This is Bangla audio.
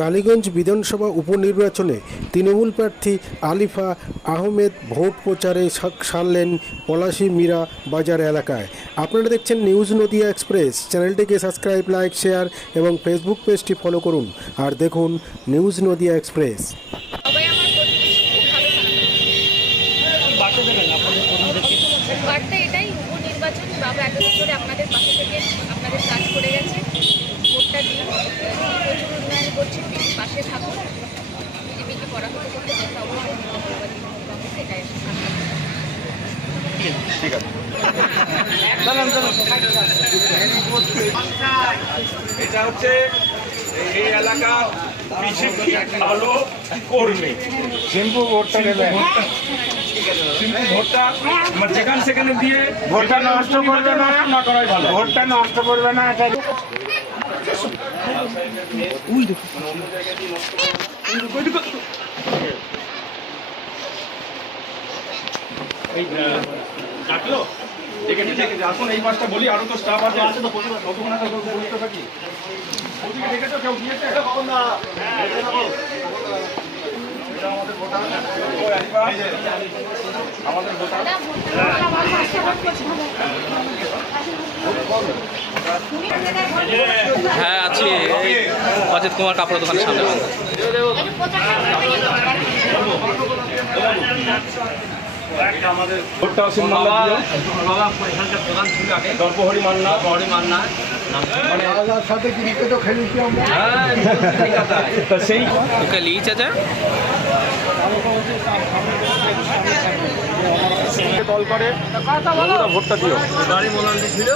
কালীগঞ্জ বিধানসভা উপনির্বাচনে তৃণমূল প্রার্থী আলিফা আহমেদ ভোট প্রচারে সারলেন পলাশী মীরা বাজার এলাকায়। আপনারা দেখছেন নিউজ নদিয়া এক্সপ্রেস। চ্যানেলটিকে সাবস্ক্রাইব, লাইক, শেয়ার এবং ফেসবুক পেজটি ফলো করুন। আর দেখুন নিউজ নদিয়া এক্সপ্রেস। বার্তা এটাই, উপনির্বাচন, বাবা, এতদিন ধরে আপনাদের পাশে থেকে কংগ্রেস এটাই এটা হচ্ছে এই এলাকা ভালো কর্মী সিম্পু ভোটটা দেবে ভোটটা মানে সেখানে দিয়ে ভোটটা নষ্ট করবে না না ভোটটা নষ্ট করবে না এটা এই বলি তো স্টাফ আছে আমাদের হ্যাঁ আছি। অজিত কুমার কাপড় দোকানের সামনে ভোটটা অসীম মাল্লা মান্না। বড়ি মান্না। তা সেই ওকে লি চাচা। দল করে বন্ধুরা ভোটটা দিও। বাড়ি মোলান্টি ছিল।